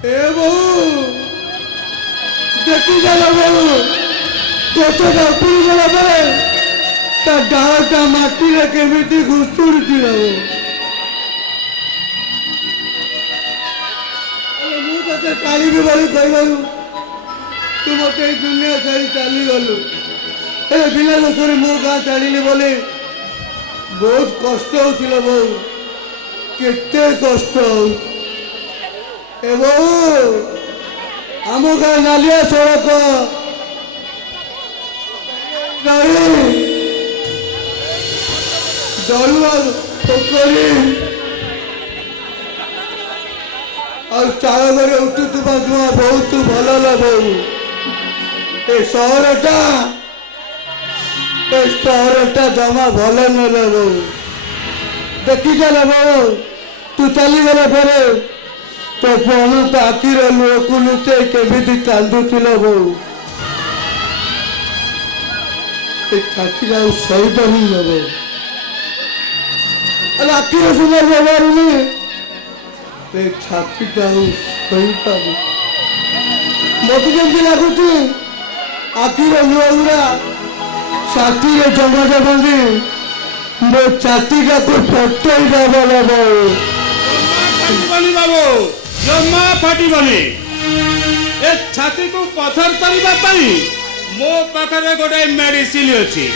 ए बहु देखी गल बहु गछटा उपड़ी गला परे ता डालटा माटी केमिति घुसुड़ी काली भी बोली कहू तू मत दुनिया छाड़ी चली गलु बिना दोषरे मो गाँ छाड़ी बोले बहुत कष्ट हो बहु केते कष्ट ए बहु आम गाँ नालिया सड़क दलुआ पोखरी और चार घरे उठुवा धुआ बहुत भल बहु ए सहरटा जमा भल नल बहु देखी गल बहु तू चली गला पर तो अनंत आखिर लुहक लुचे केमी कांदुल बहु छाती सही पानी बहु आखिर सुंदर व्यवहार छातीटा सही पानी मत जमी लगुच आखिर लुहगुरा छाती जमाटा बांधी मो छातीटा को फटई दबल बाबू जमा फाटबनी ए छाती को पथर करने मो पाखे गोटे मेडिसिन अच्छी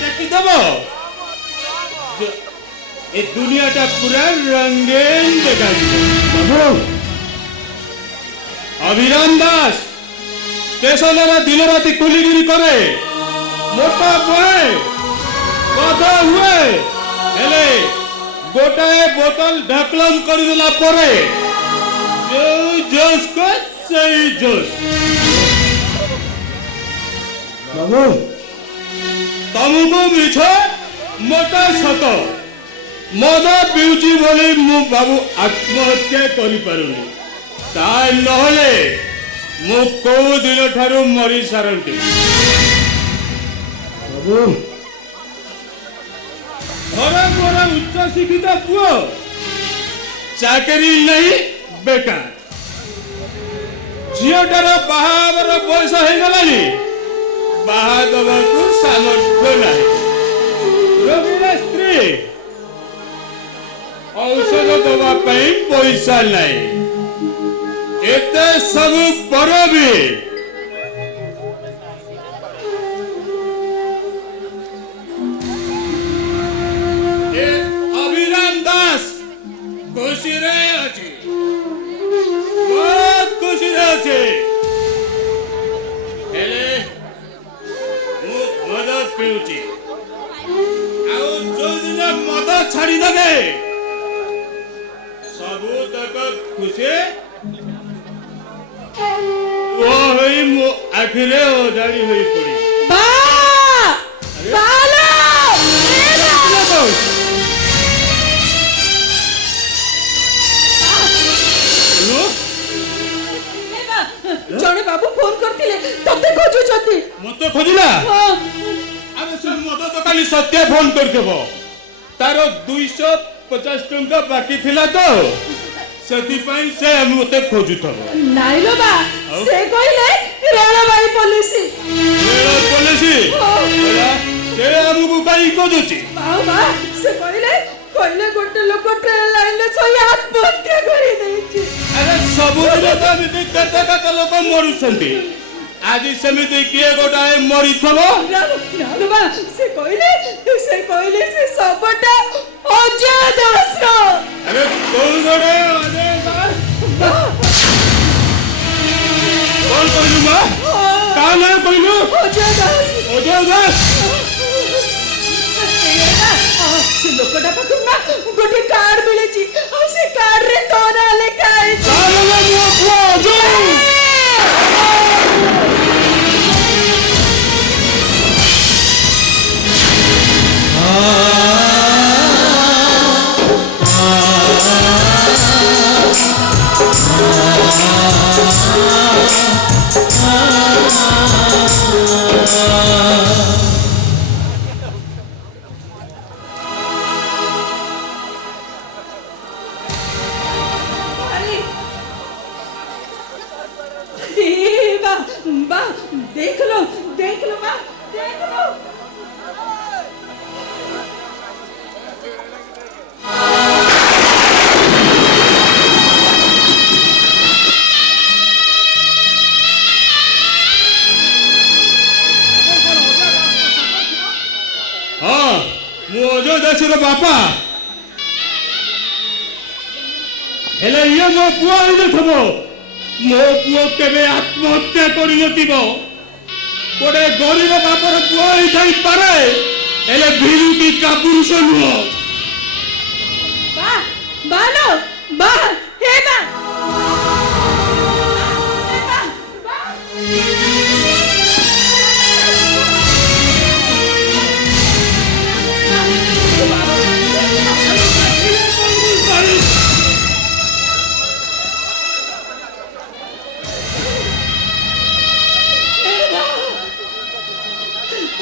देखीदब ए दुनियाटा पूरा रंगीन देखा अभिराम दास स्टेशन दिन राति कुलीगिरी करे मोटा पड़े कथा हुए हेले गोटाए बोतल ढकलम करदेला परे जो जोश को सही जोश बाबू तुमको मिछ मोटा सत मद पिउची बोली मु बाबू आत्महत्या करि पारुनी ता नहले मु को दिन ठारू मरी सारंती बाबू घर उच्च शिक्षित पुओ चाकरी नहीं बेकार झीटार बाहावर बयस हो गलानी बाहा दबाकू सामर्थ्य नहीं रोगीर स्त्री औषध दवा पैसा नहीं एते सब पर भी अभिराम दास खुशी रहे अच्छी बहुत खुशी रहे अच्छी हेले मदद पिउची आउ जो दिन मदद छाड़ी देबे सबू तक खुशी वो होई मो आखिरे ओजाड़ी होई पड़ी बा बालो जने बाबू फोन करथिले तते खोजुछथि मते खोजिला अरे से मते तो खाली सत्य फोन करदेबो तारो 250 टंका बाकी थिला तो सेति पई से मते खोजुथबो नाइ लो बा से कहिले रेलबाई पुलिस से हमको काई खोजुची बाबा से कहिले गोटे लोक ट्रेन लाइन ले सोई आत्महत्या करि देछि अरे सब तो मिति कत लोक मरुछंती आज समिति किए गोटाए मरी थबो ना से कहिले से सबटा अजय दास अरे कौन गोटे अजय दास कौन कहलु मां का नाम कहलु अजय दास से लोकटा पाखु ना गोटे कार्ड मिलेछि आ से कार्ड रे तोरा लेखा है ହଁ ମୁଁ ଅଜୟ ଦାସର ବାପା। ହେଲେ ଇଏ ମୋ ପୁଅ ହେଇନଥିବ। ମୋ ପୁଅ କେବେ ଆତ୍ମହତ୍ୟା କରିନଥିବ। ଗୋଟେ ଗରିବ ବାପର ପୁଅ ହେଇଥାଇପାରେ, ହେଲେ ବିରୁଟି କାପୁରୁଷ ନୁହଁ। ବା ବାଲୋ ବା ହେ ବା ହେ ବା ବା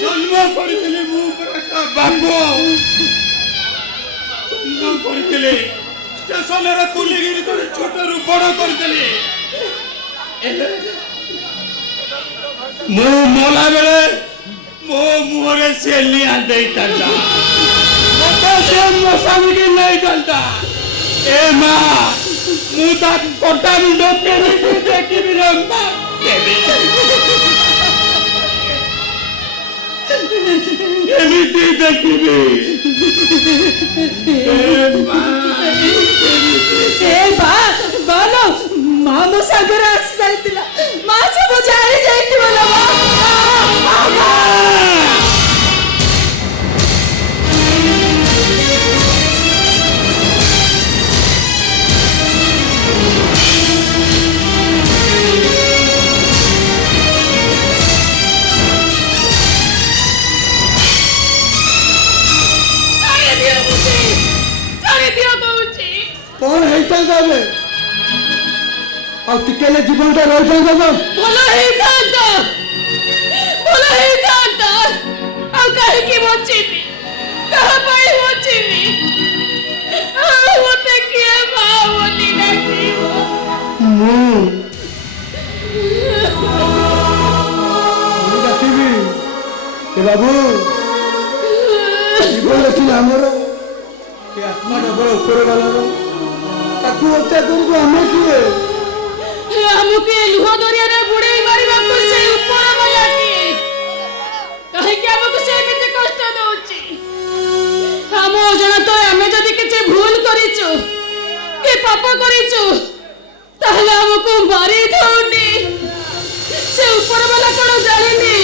ଜନ୍ମ କରିଥିଲି ମୁଁ ଗୋଟେ ବାପ। ଜନ୍ମ କରିଥିଲି ଷ୍ଟେସନରେ କୁଲିଗିରି କରି ଛୋଟରୁ ବଡ଼ କରିଥିଲି। ମୁଁ ମଲା ବେଳେ ମୋ ମୁହଁରେ ସେ ନିଆଁ ଦେଇଥାନ୍ତା, ମତେ ସେ ମଶାଣିକି ନେଇଥାନ୍ତା। ଏ ମା, ମୁଁ ତା କଟା ମୁଣ୍ଡ କେମିତି ଦେଖିବି ରେ ମା, କେମିତି ଦେଖିବି? ଏ ମା, ଏ ବା ବାଲୋ ମା ମୋ ସାଙ୍ଗରେ ଆସି ଯାଇଥିଲା। ମା ସବୁ ଜାଣି ଯାଇଥିବ ଲୋ ମା। କଣ ହେଇଥାନ୍ତା ଏବେ? ଆଉ ଟିକେ ହେଲେ ଜୀବନଟା ରହିଥାନ୍ତା ତ? ଭଲ ହେଇଥାନ୍ତା, ଭଲ ହେଇଥାନ୍ତା। ଆଉ କାହିଁକି ବଞ୍ଚିବି? କାହା ପାଇଁ ବଞ୍ଚିବି? ଆଉ ମତେ କିଏ ମା ବୋଲି ଡାକିବ? ମୁଁ ଡାକିବି। ଏ ବାବୁ, ଜୀବନ ଅଛି ଆମର, ଏ ଆତ୍ମାଟା ବଡ଼ ଉପରେ ଗଲାର, ତାକୁ ହତ୍ୟା କରିବୁ ଆମେ କିଏ? ଆମକୁ ଏ ଲୁହ ଦରିଆରେ ବୁଡେଇ ମାରିବାକୁ ସେ ଉପର ବାଲା କିଏ? କାହିଁକି ଆମକୁ ସେ ଏମିତି କଷ୍ଟ ଦଉଛି? ଆମ ଅଜାଣତରେ ଆମେ ଯଦି କିଛି ଭୁଲ କରିଛୁ କି ପାପ କରିଛୁ, ତାହେଲେ ଆମକୁ ମାରି ଦଉନି। ସେ ଉପର ବାଲା କଣ ଜାଣିନି?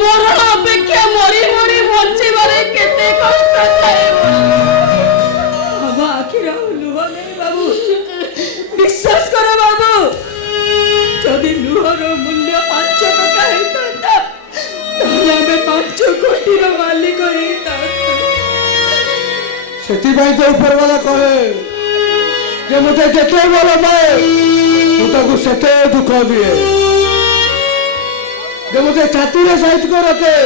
ମରଣ ଅପେକ୍ଷା ମରି ମରି ବଞ୍ଚିବାରେ କେତେ କଷ୍ଟ ଥାଏ। ଆମ ଆଖିର ଲୁହ ନେଇ ବାବୁ, বিশ্বাস কর বাবু, যদি লুহর মূল্য 5 টাকা হইতান্তা, তাহলে আমি 5 কোটির মালিক হইতান্তা। ସେଥିପାଇଁ ତ ଉପରବାଲା କହେ ଯେ ମୋତେ ଯେତେ ଭଲ ପାଏ ମୁଁ ତାକୁ ସେତେ ଦୁଃଖ ଦିଏ, ଯେ ମୋତେ ଛାତିରେ ସାଇଜ କରି ରଖେ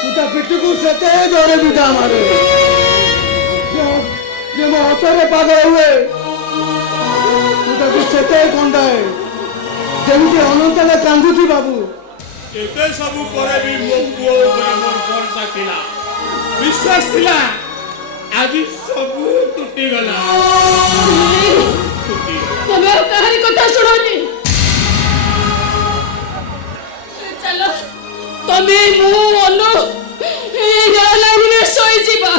ମୁଁ ତା ପିଠିକୁ ସେତେ ଜୋରେ ବିଧା ମାରେ, ଯେ ମୋ ହସରେ ପାଗଳ ହୁଏ ମୁଁ ତାକୁ ସେତେ କଣ୍ଡାଏ ଯେମିତି ଅନନ୍ତଲେ କାନ୍ଦୁଛି। ବାବୁ, ଏତେ ସବୁ ପରେ ବି ମୋ ପୁଅ ଉପରେ ମୋର ଭରସା ଥିଲା, ବିଶ୍ୱାସ ଥିଲା। ଆଜି ସବୁ ତୁଟିଗଲା। ତମେ ଆଉ କାହାରି କଥା ଶୁଣନି। ଚାଲ ତମେ ମୁଁ ଅନୁ ଏଇ ଲାଇନରେ ଶୋଇଯିବା,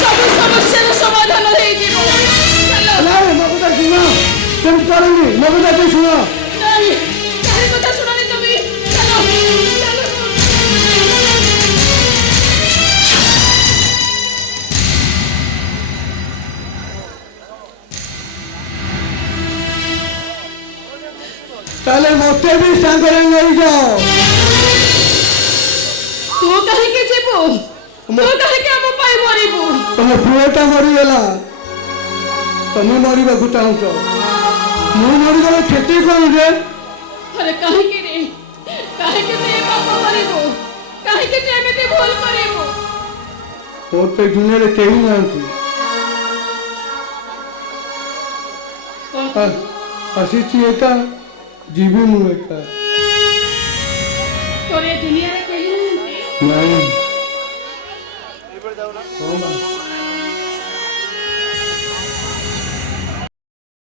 ସବୁ ସମସ୍ୟାର ସମାଧାନ ହେଇଯିବ। ଚାଲ। ନାଇଁ ମୋ କଥା ଶୁଣ, ସେମିତି କରନି, ମୋ କଥା ଟିକେ ଶୁଣ। ନାଇଁ, କାହାରି କଥା ଶୁଣନି ତମେ। ଚାଲ ଚାଲ। ତାହେଲେ ମୋତେ ବି ସାଙ୍ଗରେ ନେଇଯାଅ। ତୁ କାହିଁକି ଯିବୁ? ତୁ କାହିଁକି ଆମ ପାଇଁ ମରିବୁ? ତମ ପୁଅଟା ମରିଗଲା, ତମେ ମରିବାକୁ ଚାହୁଁଛ, ମୁଁ ମରିଗଲେ କ୍ଷତି କଣ ଯେ? ଆରେ କାହିଁକି ରେ? କାହିଁକି ତୁ ଏ ପାପ କରିବୁ? କାହିଁକି ତୁ ଏମିତି ଭୁଲ କରିବୁ? ମୋର ତ ଏ ଦୁନିଆରେ କେହି ନାହାନ୍ତି। ଆସିଛି ଏକା, ଯିବି ମୁଁ ଏକା। ତୋର ଏ ଦୁନିଆରେ କେହି ନାହାନ୍ତି? ନାଇଁ।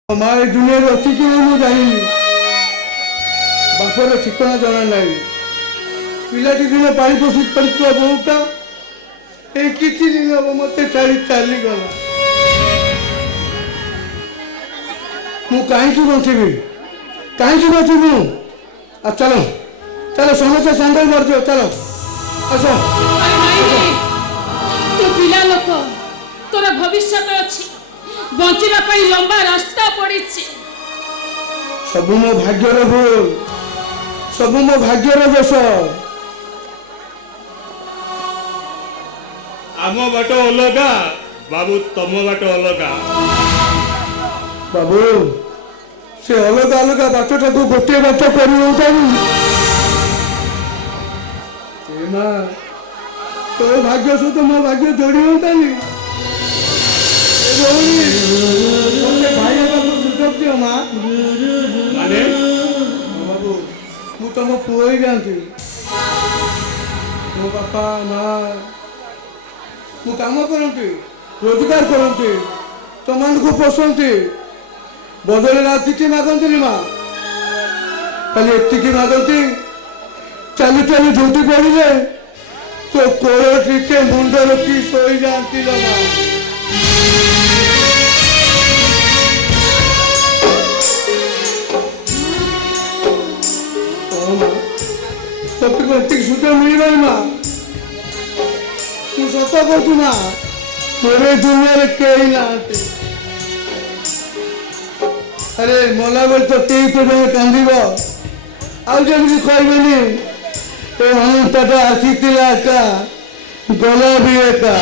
ମା ଏ ଦୁନିଆରେ ଅଛି କି ମୁଁ ଜାଣିନି, ବାପର ଠିକଣା ଜଣା ନାହିଁ। ପିଲାଟି ଦିନ ପାଣି ପୋଷି ପାରୁଥିବା ବୋଉଟା এই କିଛି ଦିନ ହବ ମତେ ଛାଡ଼ି ଚାଲିଗଲା। ମୁଁ କାହିଁକି ବଞ୍ଚିବି? କାହିଁକି ବଞ୍ଚିବି ମୁଁ? ଆଉ ଚାଲ ଚାଲ ସମସ୍ତେ ସାଙ୍ଗ ମରିଯିବ, ଚାଲ ଆସ। ଆରେ ନାଇଁ, ତୁ ପିଲା ଲୋକ, ତୋର ଭବିଷ୍ୟତ ଅଛି, ବଞ୍ଚିବା ପାଇଁ ଲମ୍ବା ରାସ୍ତା ପଡ଼ିଛି। ସବୁ ମୋ ଭାଗ୍ୟର ଭୁଲ, ସବୁ ମୋ ଭାଗ୍ୟର ଦୋଷ। ଆମ ବାଟ ଅଲଗା ବାବୁ, ତମ ବାଟ ଅଲଗା। ବାବୁ ସେ ଅଲଗା ଅଲଗା ବାଟଟାକୁ ଗୋଟିଏ ବାଟ କରିହେଉଥାନି। ମା ତୋ ଭାଗ୍ୟ ସହିତ ମୋ ଭାଗ୍ୟ ଯୋଡ଼ି ହୁଅନ୍ତାନି। ମତେ ଭାଇ ହେବାକୁ ସୁଯୋଗ ଦିଅ ମା। ମାନେ ବାବୁ ମୁଁ ତମ ପୁଅ ହେଇଯାଆନ୍ତି। ମୋ ବାପା ମା ମୁଁ କାମ କରନ୍ତି, ରୋଜଗାର କରନ୍ତି, ତମମାନଙ୍କୁ ପୋଷନ୍ତି, ବଦଳରେ ଆଉ କିଛି ମାଗନ୍ତିନି ମା। ଖାଲି ଏତିକି ମାଗନ୍ତି, ଚାଲି ଚାଲି ଝୁଣ୍ଟି ପଡ଼ିଲେ ତୋ କୋଳ ଟିକେ ମୁଣ୍ଡ ରଖି ଶୋଇଯାଆନ୍ତି ଲୋ ମା। ତତେ ଏତିକି ସୁଯୋଗ ମିଳିବନି ମା। ମୁଁ ସତ କହୁଛୁ ମା, ମୋର ଏ ଦୁନିଆରେ କେହି ନାହାନ୍ତି। ଆରେ ମଲାବେଳେ ତ କେହି ତ ଜଣେ କାନ୍ଦିବ, ଆଉ ଯେମିତି କହିବେନି ଏ ହଂସଟା ଆସିଥିଲା ଏକା ଗଲା ବି ଏକା।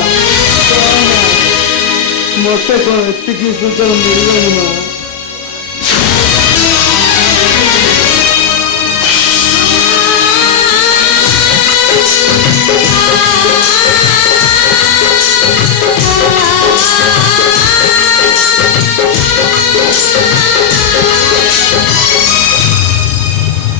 ମତେ କଣ ଏତିକି ସୁଯୋଗ ମିଳିବନି ମା?